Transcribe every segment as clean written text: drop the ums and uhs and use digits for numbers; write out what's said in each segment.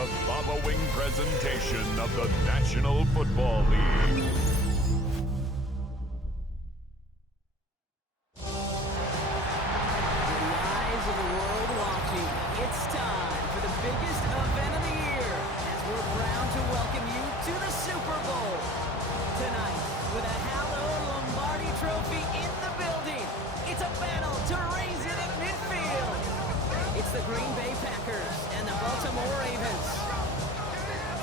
the following presentation of the National Football League. With the eyes of the world watching, it's time for the biggest event of the year as we're proud to welcome you to the Super Bowl. Tonight, with a hallowed Lombardi trophy in the building, it's a battle to raise it at midfield. It's the Green Bay Packers and the Baltimore Ravens.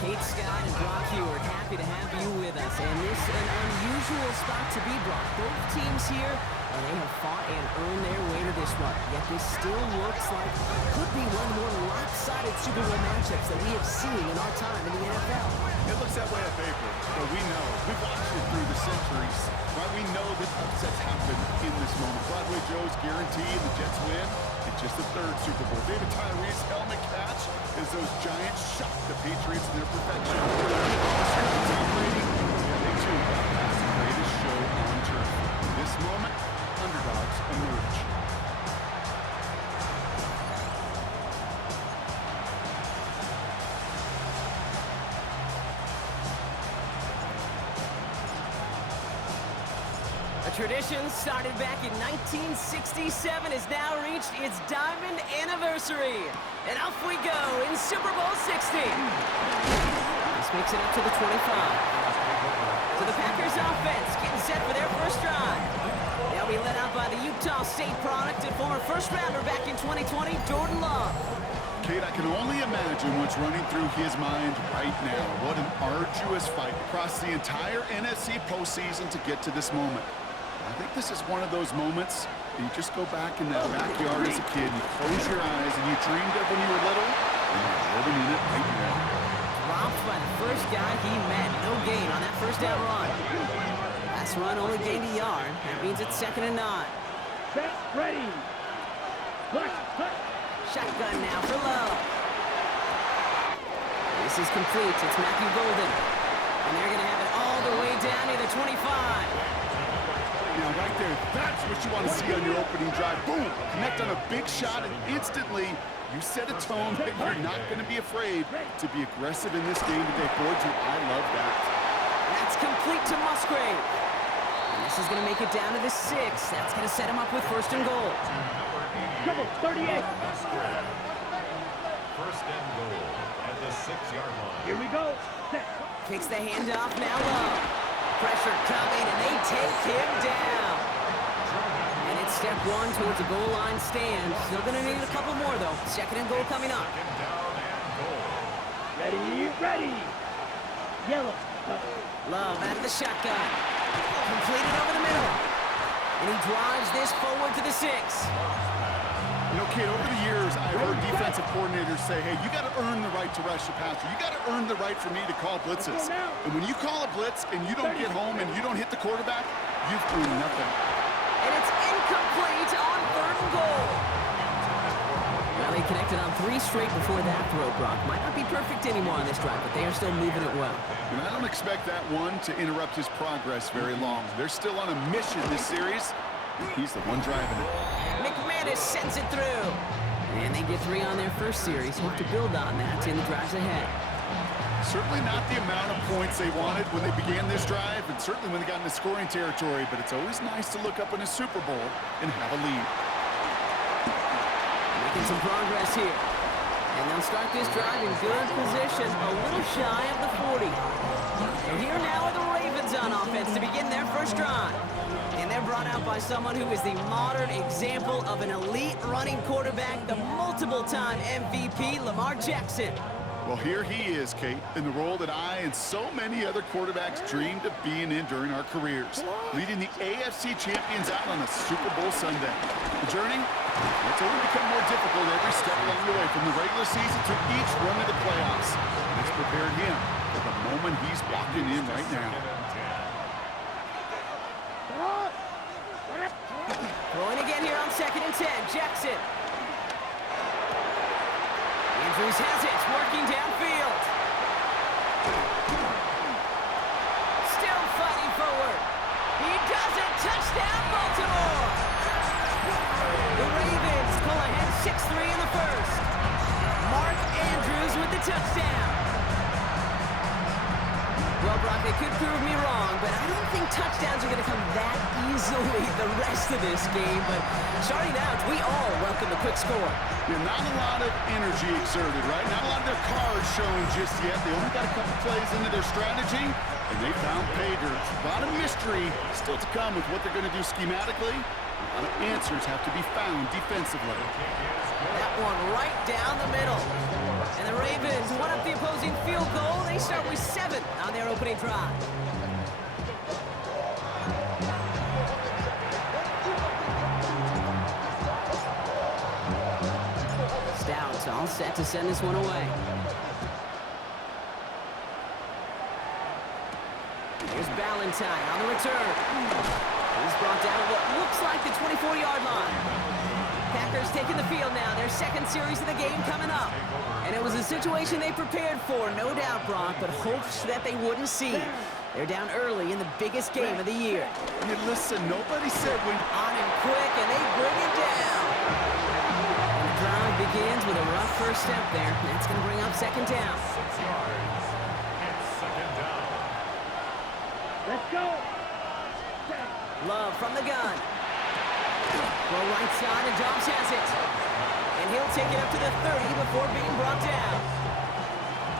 Kate Scott and Brock Heward, happy to have you with us. And this is an unusual spot to be, Brock. Both teams here, they have fought and earned their way to this one. Yet this still looks like could be one of the more lopsided Super Bowl matchups that we have seen in our time in the NFL. It looks that way on paper, but we know. We've watched it through the centuries. Right? We know that upsets happen in this moment. Broadway Joe's guarantee and the Jets win. It's just the third Super Bowl. David Tyree's helmet catch as those Giants shock the Patriots in their perfection. Tom Brady, they too got past the greatest show on turf. In this moment, underdogs emerge. A tradition started back in 1967 has now reached its diamond anniversary. And off we go in Super Bowl 60. This makes it up to the 25. So the Packers offense getting set for their first drive. They'll be led out by the Utah State product and former first-rounder back in 2020, Jordan Love. Kate, I can only imagine what's running through his mind right now. What an arduous fight across the entire NFC postseason to get to this moment. I think this is one of those moments you just go back in that backyard as a kid, you close your eyes, and you dreamed of when you were little, and you're living in it right now. Dropped by the first guy he met. No gain on that first down run. Last run only gained a yard. That means it's 2nd and 9. Set, ready. Shotgun now for Love. This is complete. It's Matthew Golden. And they're going to have it all the way down to the 25. Now, right there, that's what you want to see on your opening drive. Boom! Connect on a big shot, and instantly, you set a tone that you're not going to be afraid to be aggressive in this game today. Boyd, I love that. That's complete to Musgrave. And this is going to make it down to the 6. That's going to set him up with 1st and goal. Double, 38. First and goal at the 6-yard line. Here we go. Set. Kicks the handoff, now Love. Pressure coming, and they take him down. And it's step 1 towards a goal line stand. Still going to need a couple more, though. 2nd and goal coming up. Ready, ready. Yellow. Love out of the shotgun. Completed over the middle. And he drives this forward to the 6. You know, Kate, over the years, I've heard defensive coordinators say, hey, you got to earn the right to rush the passer. You got to earn the right for me to call blitzes. And when you call a blitz and you don't get home and you don't hit the quarterback, you've earned nothing. And it's incomplete on 3rd and goal. Well, they connected on 3 straight before that throw, Brock. Might not be perfect anymore on this drive, but they are still moving it well. And I don't expect that one to interrupt his progress very long. They're still on a mission this series. He's the one driving it. McManus sends it through. And they get 3 on their first series. Hope to build on that in the drives ahead. Certainly not the amount of points they wanted when they began this drive, and certainly when they got into scoring territory, but it's always nice to look up in a Super Bowl and have a lead. Making some progress here. And they'll start this drive in good position, a little shy of the 40. So here now are the Ravens on offense to begin their first drive. And they're brought out by someone who is the modern example of an elite running quarterback, the multiple-time MVP, Lamar Jackson. Well, here he is, Kate, in the role that I and so many other quarterbacks dreamed of being in during our careers, leading the AFC champions out on a Super Bowl Sunday. The journey, it's only become more difficult every step along the way, from the regular season to each run of the playoffs. And it's prepared him for the moment he's walking in right now. Throwing again here on 2nd and 10, Jackson. Andrews has it, working downfield. Still fighting forward. He does it, touchdown Baltimore. The Ravens pull ahead 6-3 in the first. Mark Andrews with the touchdown. Brock, they could prove me wrong, but I don't think touchdowns are going to come that easily the rest of this game. But starting out, we all welcome a quick score. Yeah, not a lot of energy exerted, right? Not a lot of their cards shown just yet. They only got a couple plays into their strategy, and they found pay dirt. A lot of mystery still to come with what they're going to do schematically. A lot of answers have to be found defensively. That one right down the middle. And the Ravens won up the opposing field goal. They start with 7 on their opening drive. Stout all set to send this one away. Here's Ballantyne on the return. He's brought down at what looks like the 24-yard line. Packers taking the field now, their second series of the game coming up. And it was a situation they prepared for, no doubt, Brock, but hopes that they wouldn't see. They're down early in the biggest game of the year. Hey, listen, nobody said when... On him quick, and they bring it down. And the drive begins with a rough first step there. That's going to bring up second down. 6 yards. And second down. Let's go. Love from the gun. Go right side, and Dobbs has it. And he'll take it up to the 30 before being brought down.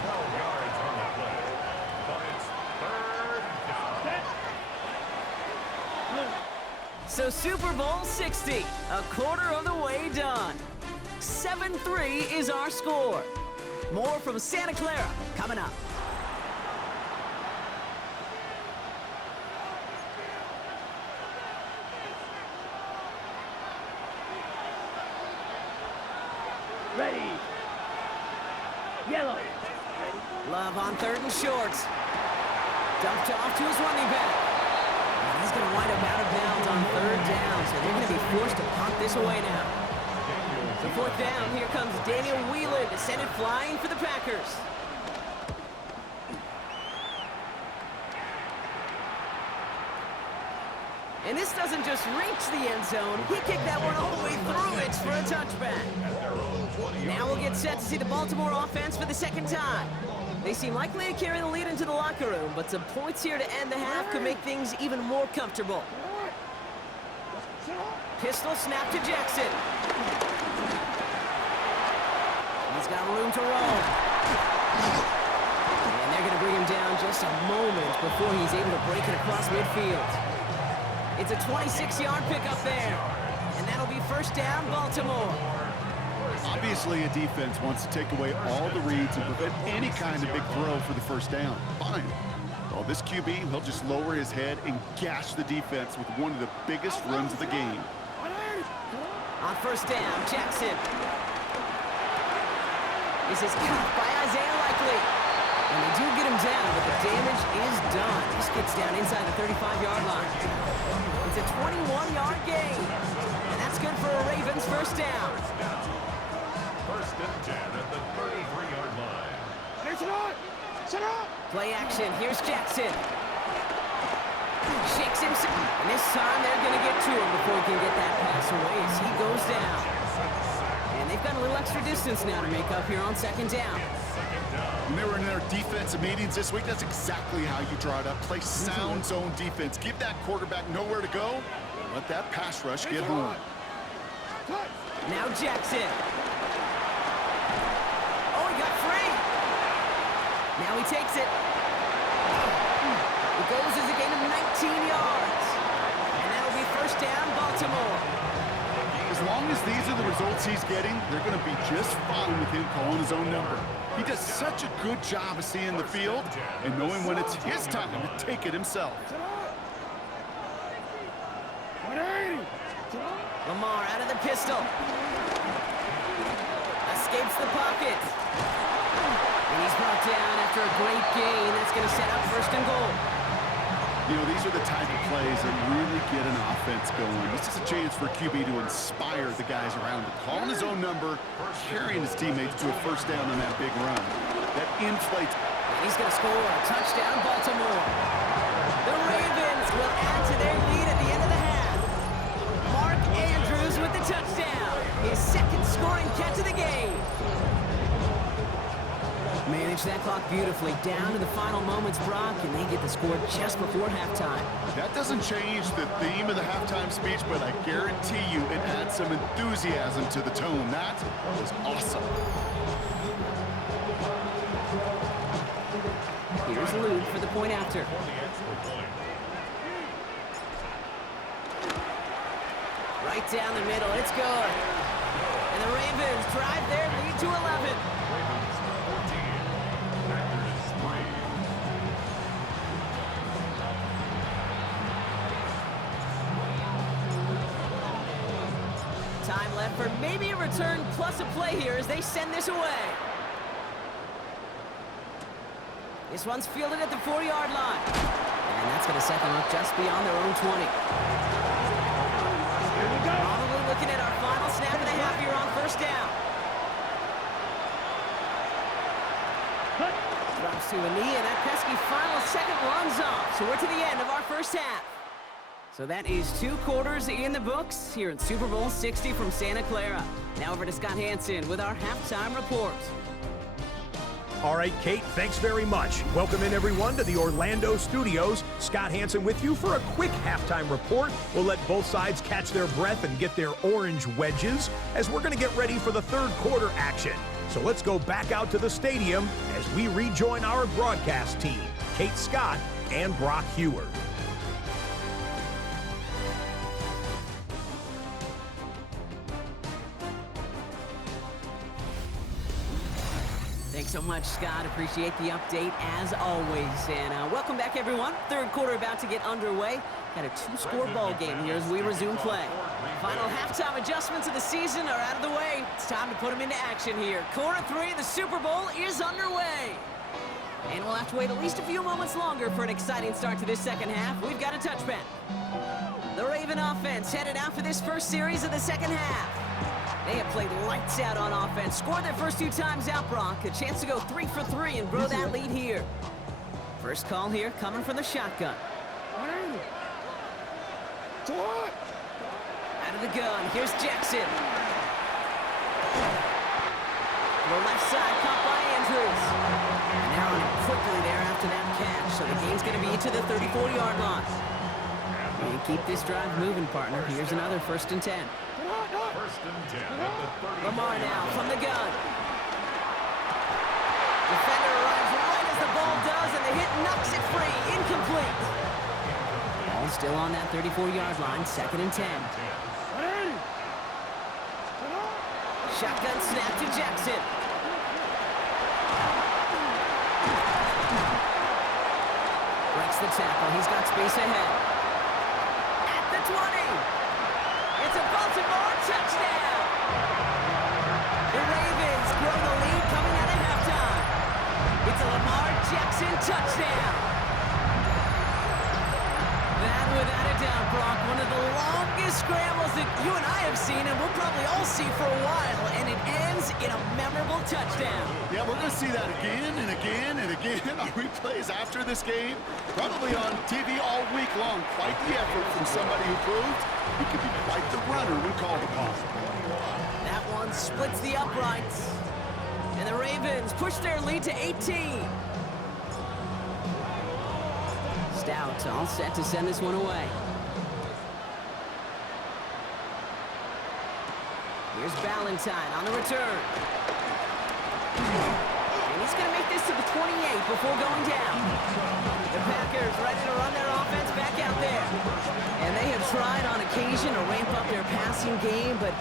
12 yards on the play. But it's third down. So Super Bowl 60, a quarter of the way done. 7-3 is our score. More from Santa Clara coming up. Ready. Yellow. Love on 3rd and short. Dumped off to his running back. And he's going to wind up out of bounds on 3rd down, so they're going to be forced to punt this away now. So 4th down, here comes Daniel Whelan to send it flying for the Packers. And this doesn't just reach the end zone. He kicked that one all the way through it for a touchback. Now we'll get set to see the Baltimore offense for the second time. They seem likely to carry the lead into the locker room, but some points here to end the half could make things even more comfortable. Pistol snap to Jackson. He's got room to roll. And they're going to bring him down just a moment before he's able to break it across midfield. It's a 26-yard pickup there. And that'll be first down, Baltimore. Obviously, a defense wants to take away all the reads and prevent any kind of big throw for the first down. Fine. Well, this QB, he'll just lower his head and gash the defense with one of the biggest runs of the game. On first down, Jackson. This is caught by Isaiah Likely. And they do get him down, but the damage is done. This gets down inside the 35-yard line. It's a 21-yard gain. And that's good for a Ravens first down. First and 10 at the 33-yard line. Play action. Here's Jackson. Shakes himself. And this time they're going to get to him before he can get that pass away as he goes down. And they've got a little extra distance now to make up here on second down. When they were in their defensive meetings this week, that's exactly how you draw it up. Play sound zone defense. Give that quarterback nowhere to go. And let that pass rush get home. Now Jackson. Oh, he got free. Now he takes it. It goes as a gain of 19 yards. And that'll be first down, Baltimore. As long as these are the results he's getting, they're going to be just fine with him calling his own number. He does such a good job of seeing the field and knowing when it's his time to take it himself. Lamar out of the pistol. Escapes the pocket. And he's brought down after a great gain. That's going to set up first and goal. You know, these are the type of plays that really get an offense going. This is a chance for QB to inspire the guys around him. Calling his own number, carrying his teammates to a first down on that big run. That inflates. And he's going to score a touchdown, Baltimore. The Ravens will add to their lead at the end of the half. Mark Andrews with the touchdown. His second scoring catch of the game. Man, managed that clock beautifully down to the final moments, Brock, and they get the score just before halftime. That doesn't change the theme of the halftime speech, but I guarantee you it adds some enthusiasm to the tone. That was awesome. Here's Luke for the point after. Right down the middle, it's good. And the Ravens drive their lead to 11. Time left for maybe a return plus a play here as they send this away. This one's fielded at the 4-yard line. And that's going to set them up just beyond their own 20. Probably looking at our final snap and a half here on first down. Drops to a knee, and that pesky final second runs off. So we're to the end of our first half. So that is 2 quarters in the books here in Super Bowl 60 from Santa Clara. Now over to Scott Hansen with our halftime report. All right, Kate, thanks very much. Welcome in, everyone, to the Orlando studios. Scott Hansen with you for a quick halftime report. We'll let both sides catch their breath and get their orange wedges as we're going to get ready for the third quarter action. So let's go back out to the stadium as we rejoin our broadcast team, Kate Scott and Brock Heward. Thanks so much, Scott. Appreciate the update as always. And welcome back, everyone. Third quarter about to get underway. Got a 2-score ball game here as we resume play. Final halftime adjustments of the season are out of the way. It's time to put them into action here. Quarter 3 of the Super Bowl is underway. And we'll have to wait at least a few moments longer for an exciting start to this second half. We've got a touchback. The Raven offense headed out for this first series of the second half. They have played lights out on offense, scored their first 2 times out, Brock. A chance to go 3 for 3 and grow that lead here. First call here coming from the shotgun. Out of the gun, here's Jackson. To the left side, caught by Andrews. And they're on it quickly there after that catch, so the game's going to be to the 34-yard line. And keep this drive moving, partner. Here's another 1st and 10. First and 10 at the 30. Lamar now from the gun. Defender arrives right as the ball does, and the hit knocks it free. Incomplete. Ball still on that 34-yard line. 2nd and 10. Shotgun snap to Jackson. Breaks the tackle. He's got space ahead. At the 20. It's a Baltimore touchdown! The Ravens grow the lead coming out of halftime. It's a Lamar Jackson touchdown. That, without a doubt, Brock, one of the longest scrambles that you and I have seen, and we'll probably all see for a while, and it ends in a memorable touchdown. Yeah, we're going to see that again and again and again on replays after this game. Probably on TV all week long. Quite the effort from somebody who proved he could be quite the runner when called upon. That one splits the uprights. And the Ravens push their lead to 18. Stout all set to send this one away. Here's Valentine on the return. And he's going to make this to the 28 before going down. The Packers ready to run their offense back out there. And they have tried on occasion to ramp up their passing game, but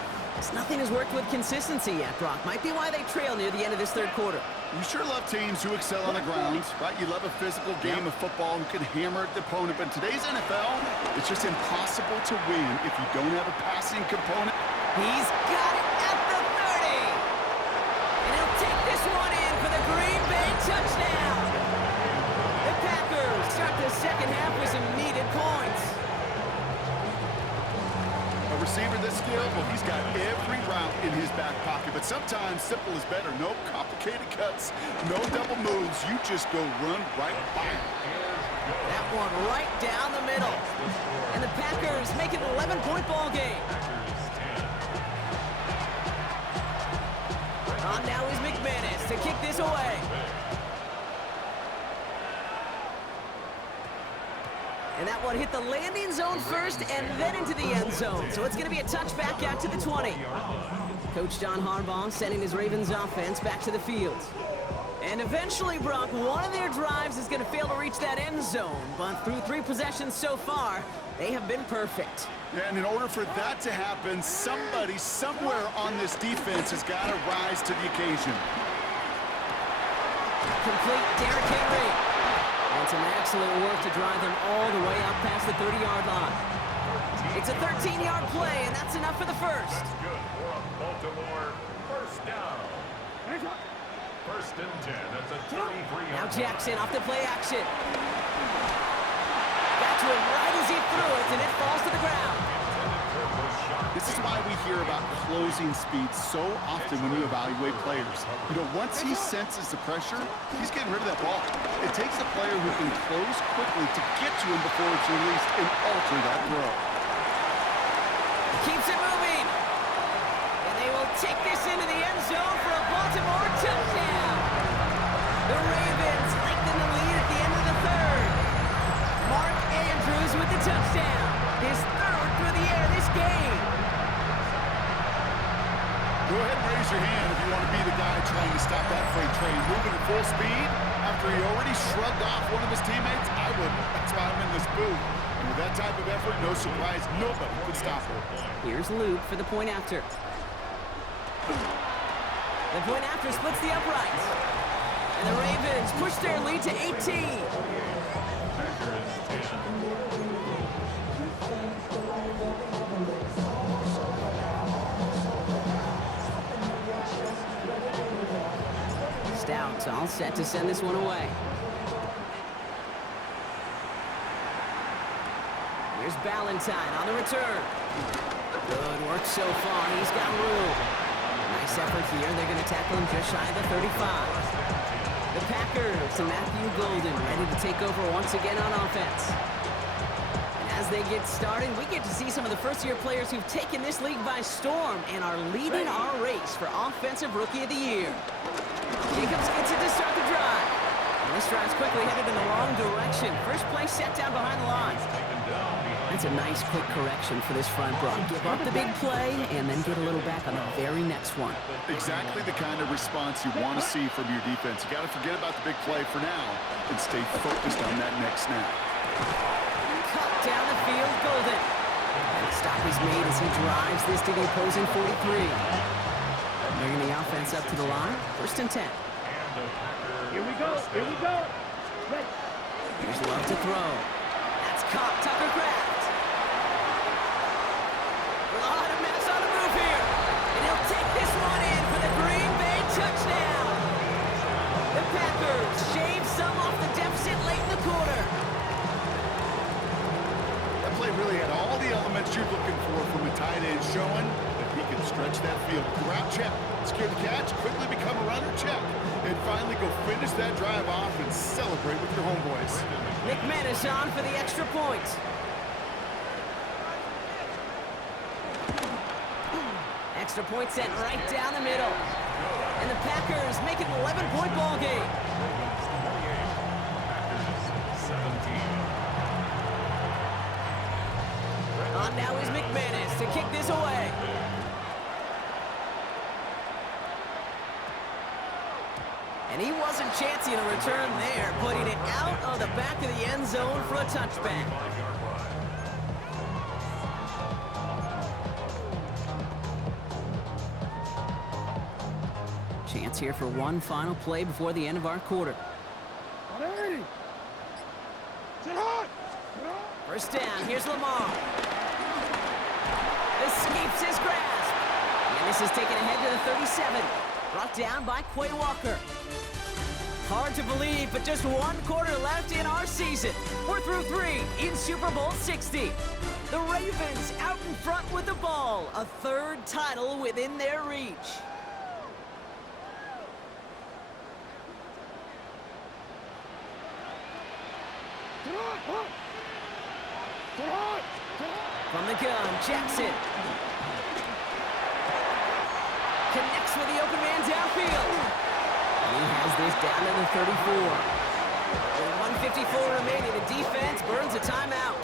nothing has worked with consistency yet, Brock. Might be why they trail near the end of this third quarter. You sure love teams who excel on the ground, right? You love a physical game of football who can hammer at the opponent. But in today's NFL, it's just impossible to win if you don't have a passing component. He's got it at the 30. And he'll take this one in for the Green Bay touchdown. The Packers start the second half with some needed points. A receiver this skilled, well, he's got every route in his back pocket. But sometimes simple is better. No complicated cuts, no double moves. You just go run right by him. That one right down the middle. And the Packers make it an 11-point ball game. On now is McManus to kick this away. And that one hit the landing zone first and then into the end zone. So it's going to be a touchback out to the 20. Coach John Harbaugh sending his Ravens offense back to the field. And eventually, Brock, one of their drives is going to fail to reach that end zone. But through 3 possessions so far, they have been perfect. Yeah, and in order for that to happen, somebody somewhere on this defense has got to rise to the occasion. Complete Derrick Henry. And some excellent work to drive them all the way up past the 30-yard line. It's a 13-yard play, and that's enough for the first. That's good for a Baltimore first down. First and 10. That's a 33-yard. Now Jackson off the play action. Got to him right as he threw it, and it falls to the ground. This is why we hear about closing speed so often when you evaluate players. You know, once he senses the pressure, he's getting rid of that ball. It takes a player who can close quickly to get to him before it's released and alter that throw. Keeps it moving. And they will take this into the end zone for a Baltimore touchdown. The Ravens lengthen the lead at the end of the third. Mark Andrews with the touchdown. His third through the air this game. Go ahead and raise your hand if you want to be the guy trying to stop that freight train moving at full speed after he already shrugged off one of his teammates. I wouldn't. That's why I'm in this booth. And with that type of effort, no surprise, nobody could stop him. Here's Luke for the point after. The point after splits the uprights. And the Ravens push their lead to 18. Stout all set to send this one away. Here's Ballantyne on the return. Good work so far. He's got room. Nice effort here. They're going to tackle him just shy of the 35. The Packers and Matthew Golden ready to take over once again on offense. And as they get started, we get to see some of the first-year players who've taken this league by storm and are leading our race for Offensive Rookie of the Year. Jacobs gets it to start the drive. And this drive's quickly headed in the wrong direction. First play set down behind the line. That's a nice quick correction for this front row. Give up the big play and then get a little back on the very next one. Exactly the kind of response you want to see from your defense. You got to forget about the big play for now and stay focused on that next snap. Cut down the field, Golden. And a stop is made as he drives this to the opposing 43. Bringing the offense up to the line. First and 10. Here we go. Here we go. Ready. Here's Love to throw. That's caught. Tucker Kraft. A lot of mess on the move here. And he'll take this one in for the Green Bay touchdown. The Packers shave some off the deficit late in the quarter. That play really had all the elements you're looking for from a tight end, showing that he can stretch that field. Route check, secure the catch, quickly become a runner check, and finally go finish that drive off and celebrate with your homeboys. McManus on for the extra point. Extra point sent right down the middle. And the Packers make it an 11-point ball game. On now is McManus to kick this away. And he wasn't chancing a return there, putting it out of the back of the end zone for a touchback. Chance here for one final play before the end of our quarter. First down, here's Lamar. Escapes his grasp. And this is taken ahead to the 37. Brought down by Quay Walker. Hard to believe, but just one quarter left in our season. We're through 3 in Super Bowl 60. The Ravens out in front with the ball. A third title within their reach. From the gun, Jackson. Connects with the open man downfield. And he has this down to the 34. With 1:54 remaining, the defense burns a timeout.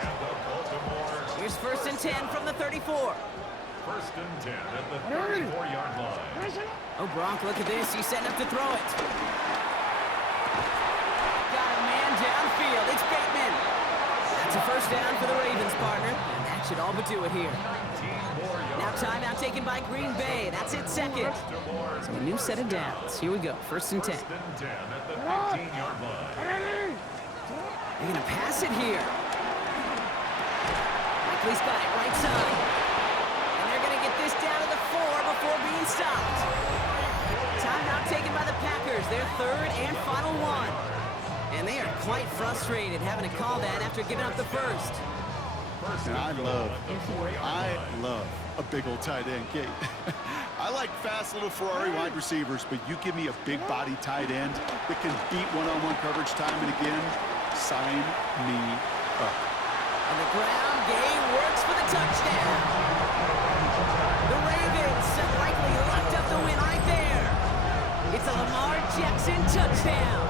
And the Baltimore Here's 1st and 10 from the 34. 1st and 10 at the 34-yard line. Oh, Gronk, look at this. He's setting up to throw it. Got a man downfield. It's Bateman. That's a 1st down for the Ravens, partner. And that should all but do it here. 19 more Now yards. timeout taken by Green Bay. That's it, 2nd. Baltimore So a new set of downs. Here we go. 1st and 10. 1st and 10 at the 15-yard line. They're going to pass it here. Likely's got it right side. And they're going to get this down to the 4 before being stopped. Timeout taken by the Packers. Their 3rd and final one. And they are quite frustrated having to call that after giving up the 1st. And I love a big old tight end, Kate. I like fast little Ferrari wide receivers, but you give me a big body tight end that can beat one-on-one coverage time and again, sign me up. And the ground game works for the touchdown. The Ravens have likely locked up the win right there. It's a Lamar Jackson touchdown.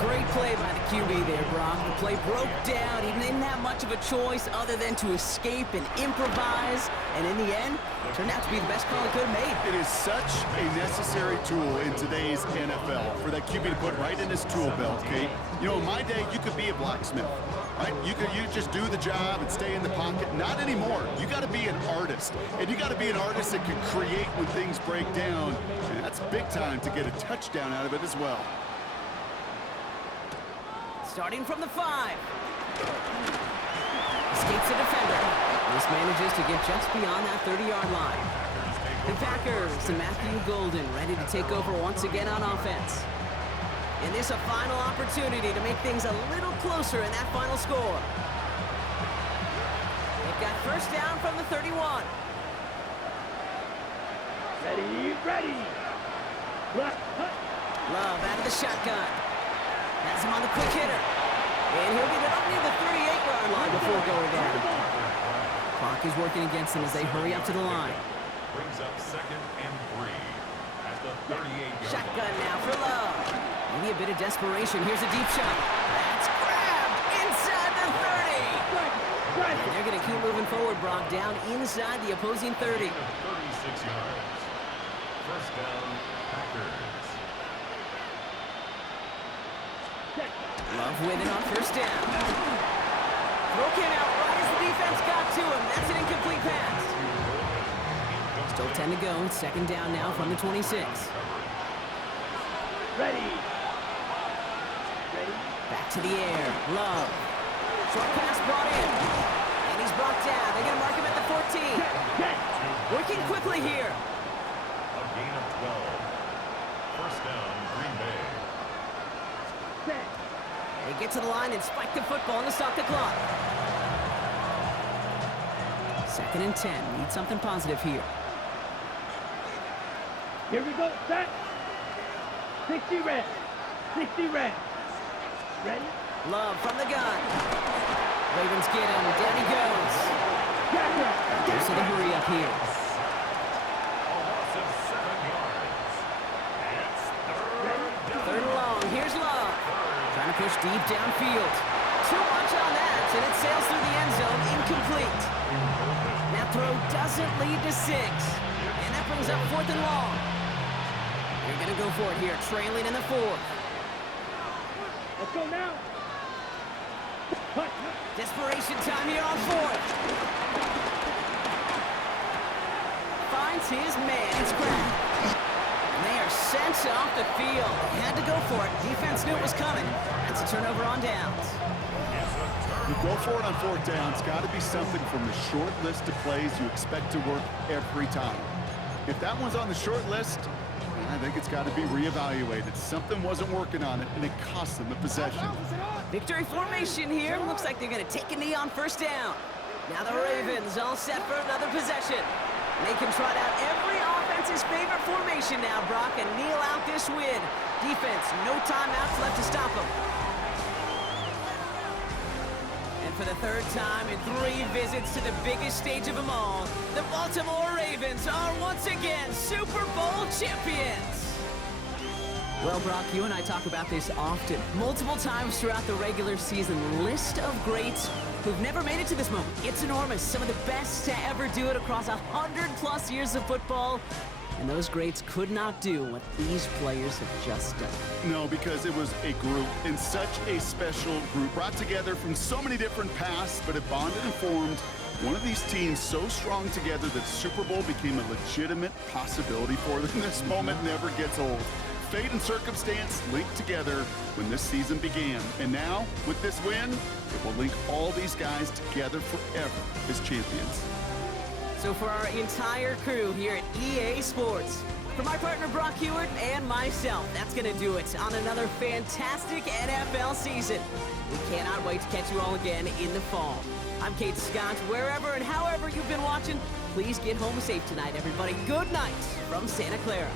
Great play by the QB there, Brock. The play broke down. He didn't have much of a choice other than to escape and improvise. And in the end, it turned out to be the best call he could have made. It is such a necessary tool in today's NFL for that QB to put right in his tool belt, Kate. You know, in my day, you could be a blacksmith, right? You just do the job and stay in the pocket. Not anymore. You got to be an artist. And you got to be an artist that can create when things break down. And that's big time to get a touchdown out of it as well. Starting from the 5. Escapes the defender. This manages to get just beyond that 30-yard line. The Packers and Matthew Golden ready to take over once again on offense. And this a final opportunity to make things a little closer in that final score. They've got 1st down from the 31. Ready. Love out of the shotgun. Has him on the quick hitter. And he'll get it up near the 38-yard line before going down. Clock is working against them as they hurry up to the line. Brings up 2nd and 3 at the 38-yard Shotgun now for Love. Maybe a bit of desperation. Here's a deep shot. That's grabbed inside the 30. And they're going to keep moving forward, Brock, down inside the opposing 30. 36 yards. 1st down, Packers. Love with it on 1st down. Throw came out right as the defense got to him. That's an incomplete pass. Still 10 to go. 2nd down now from the 26. Ready. Back to the air. Love. Short pass brought in. And he's brought down. They're going to mark him at the 14. Working quickly here. A gain of 12. 1st down, Green Bay. They get to the line and spike the football to stop the clock. 2nd and 10. Need something positive here. Here we go. Set. 60 red. 60 red. Ready? Love from the gun. Ravens get him. Down he goes. There's the hurry up here. A loss of 7 yards. It's 3rd 3rd and long. Here's Love. Trying to push deep downfield. Too much on that, and it sails through the end zone. Incomplete. That throw doesn't lead to 6. And that brings up 4th and long. They're going to go for it here, trailing in the 4th. Let's go now. Desperation time here on 4th. Finds his man. It's grabbed. And they are sent off the field. They had to go for it. Defense knew it was coming. That's a turnover on downs. You go for it on 4th down. It's got to be something from the short list of plays you expect to work every time. If that one's on the short list, I think it's got to be reevaluated. Something wasn't working on it, and it cost them the possession. Victory formation here. Looks like they're going to take a knee on 1st down. Now the Ravens all set for another possession. They can trot out every offense's favorite formation now, Brock, and kneel out this win. Defense, no timeouts left to stop them. And for the 3rd time in 3 visits to the biggest stage of them all, the Baltimore Ravens are once again Super Bowl champions. Well, Brock, you and I talk about this often, multiple times throughout the regular season. List of greats who've never made it to this moment. It's enormous. Some of the best to ever do it across 100+ years of football. And those greats could not do what these players have just done. No, because it was a group, and such a special group, brought together from so many different paths, but it bonded and formed one of these teams so strong together that Super Bowl became a legitimate possibility for them. This moment never gets old. Fate and circumstance linked together when this season began. And now, with this win, it will link all these guys together forever as champions. So for our entire crew here at EA Sports, for my partner Brock Hewitt and myself, that's going to do it on another fantastic NFL season. We cannot wait to catch you all again in the fall. I'm Kate Scott. Wherever and however you've been watching, please get home safe tonight, everybody. Good night from Santa Clara.